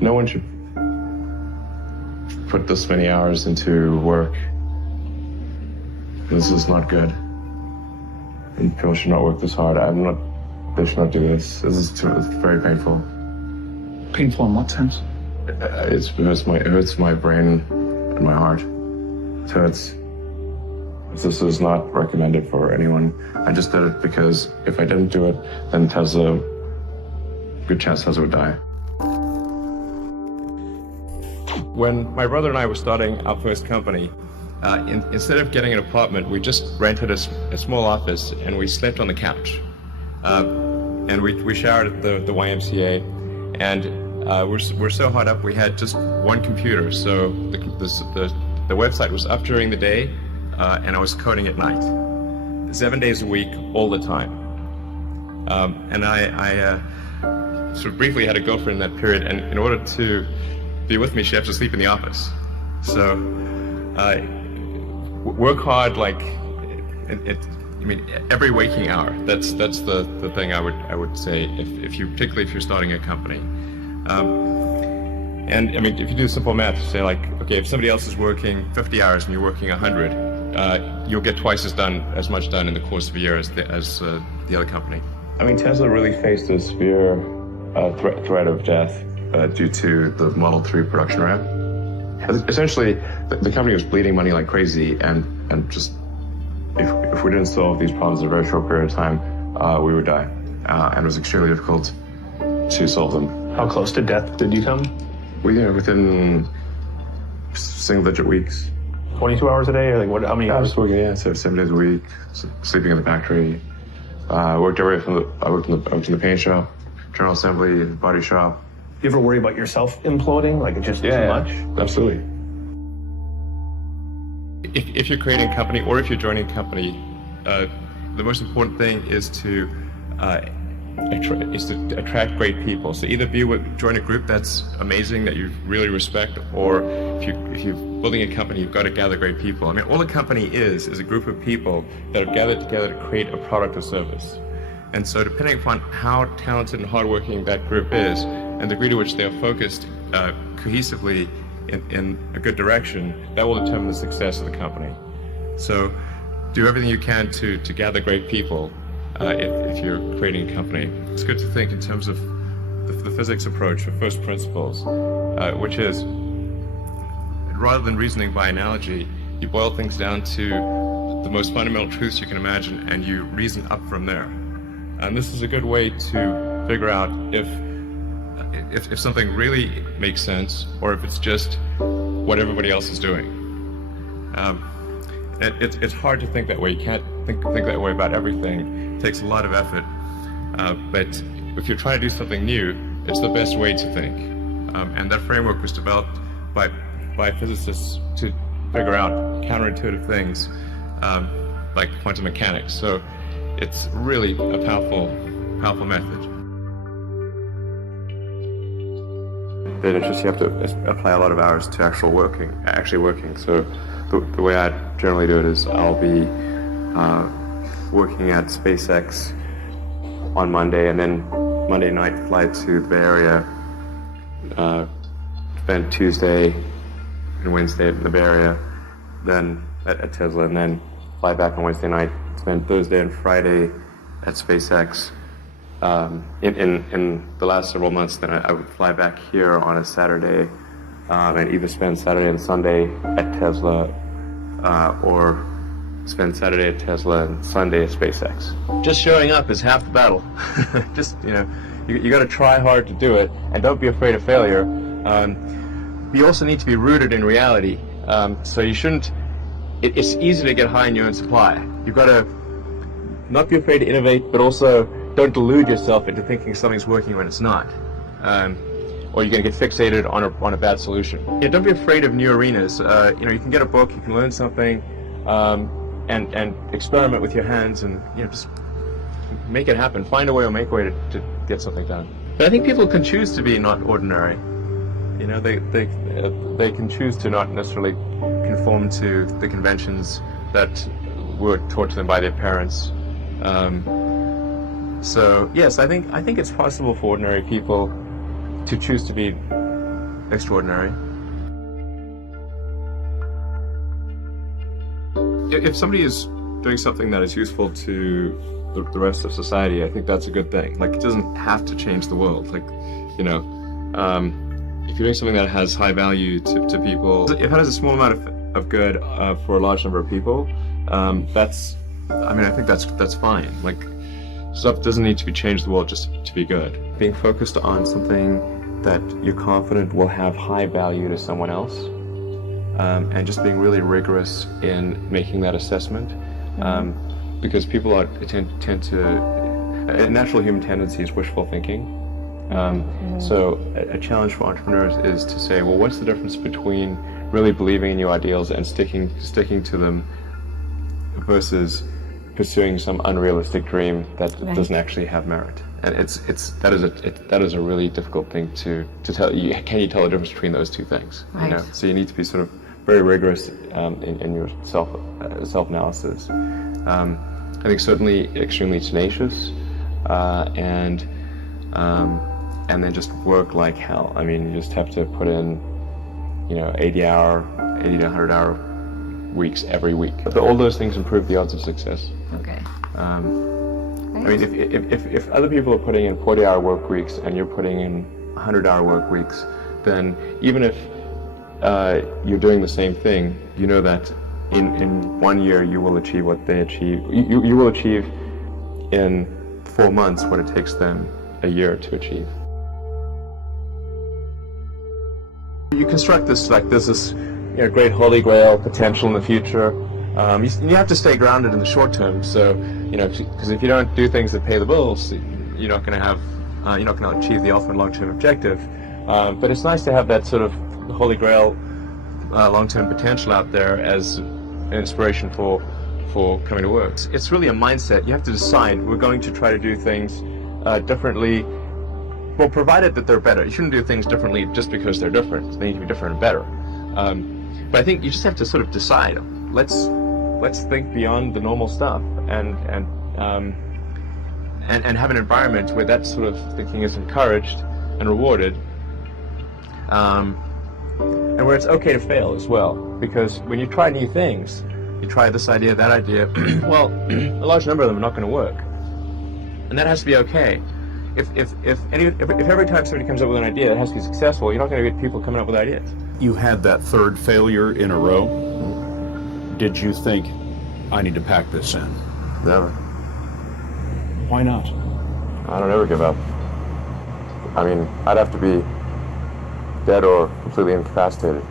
No one should put this many hours into work. This is not good. And people should not work this hard. They should not do this. It's very painful. Painful in what sense? It hurts my brain and my heart. So this is not recommended for anyone. I just did it because if I didn't do it, then good chance Tesla would die. When my brother and I were starting our first company, instead of getting an apartment, we just rented a small office and we slept on the couch. And we showered at the YMCA, and we're so hot up we had just one computer. So the website was up during the day, and I was coding at night, 7 days a week, all the time. And I sort of briefly had a girlfriend in that period, and in order to be with me, she had to sleep in the office. So work hard, like every waking hour. That's the thing I would say particularly if you're starting a company. And if you do simple math, say like, okay, if somebody else is working 50 hours and you're working 100, you'll get twice as much done in the course of a year as the other company. Tesla really faced a severe threat of death due to the Model 3 production ramp. Essentially, the company was bleeding money like crazy, and just if we didn't solve these problems in a very short period of time, we would die. And it was extremely difficult to solve them. How close to death did you come? Within single-digit weeks. 22 hours a day, or like what? How many I hours? was working, so 7 days a week, sleeping in the factory. I worked in the paint shop, general assembly, body shop. Do you ever worry about yourself imploding, like it's just too much? Absolutely. If you're creating a company or if you're joining a company, the most important thing is to attract great people. So either join a group that's amazing, that you really respect, or if you're building a company, you've got to gather great people. All a company is a group of people that are gathered together to create a product or service. And so depending upon how talented and hardworking that group is, and the degree to which they are focused cohesively in a good direction, that will determine the success of the company. So do everything you can to gather great people if you're creating a company. It's good to think in terms of the physics approach, or first principles, which is, rather than reasoning by analogy, you boil things down to the most fundamental truths you can imagine, and you reason up from there. And this is a good way to figure out if something really makes sense, or if it's just what everybody else is doing. It's hard to think that way. You can't think that way about everything. It takes a lot of effort. But if you're trying to do something new, it's the best way to think. And that framework was developed by physicists to figure out counterintuitive things like quantum mechanics. So it's really a powerful method. It's just you have to apply a lot of hours to actually working. So the way I generally do it is I'll be working at SpaceX on Monday, and then Monday night fly to the Bay Area, spend Tuesday and Wednesday in the Bay Area, then at Tesla, and then fly back on Wednesday night, spend Thursday and Friday at SpaceX. In the last several months, then I would fly back here on a Saturday and either spend Saturday and Sunday at Tesla or spend Saturday at Tesla and Sunday at SpaceX. Just showing up is half the battle. You got to try hard to do it, and don't be afraid of failure. You also need to be rooted in reality. So you shouldn't. It's easy to get high in your own supply. You've got to not be afraid to innovate, but also don't delude yourself into thinking something's working when it's not, or you're going to get fixated on a bad solution. Yeah, don't be afraid of new arenas. You can get a book, you can learn something, and experiment with your hands, and just make it happen. Find a way or make a way to get something done. But I think people can choose to be not ordinary. They can choose to not necessarily conform to the conventions that were taught to them by their parents. So yes, I think it's possible for ordinary people to choose to be extraordinary. If somebody is doing something that is useful to the rest of society, I think that's a good thing. Like, it doesn't have to change the world. Like, you know, if you're doing something that has high value to people, if it has a small amount of good for a large number of people, I think that's fine. Like, stuff doesn't need to be changed the world just to be good. Being focused on something that you're confident will have high value to someone else, and just being really rigorous in making that assessment, because people tend to, a natural human tendency is wishful thinking. So a challenge for entrepreneurs is to say, well, what's the difference between really believing in your ideals and sticking to them versus pursuing some unrealistic dream that doesn't actually have merit? And that is a really difficult thing to tell. Can you tell the difference between those two things? Right. You know? So you need to be sort of very rigorous in your self-analysis. I think certainly extremely tenacious, and then just work like hell. I mean, you just have to put in, 80 to 100 hour weeks every week. But all those things improve the odds of success. Okay. I mean, if other people are putting in 40-hour work weeks and you're putting in 100-hour work weeks, then even if you're doing the same thing, you know that in 1 year you will achieve what they achieve. You will achieve in 4 months what it takes them a year to achieve. You construct this like there's this great holy grail potential in the future. You have to stay grounded in the short term. So because if you don't do things that pay the bills, you're not going to achieve the ultimate long-term objective. But it's nice to have that sort of holy grail long-term potential out there as an inspiration for coming to work. It's really a mindset. You have to decide, we're going to try to do things differently, well, provided that they're better. You shouldn't do things differently just because they're different. They need to be different and better. But I think you just have to sort of decide, let's think beyond the normal stuff and have an environment where that sort of thinking is encouraged and rewarded, and where it's okay to fail as well. Because when you try new things, you try this idea, that idea, well, a large number of them are not going to work, and that has to be okay. If every time somebody comes up with an idea that has to be successful, you're not going to get people coming up with ideas. You had that third failure in a row. Did you think, I need to pack this in? Never. Why not? I don't ever give up. I mean, I'd have to be dead or completely incapacitated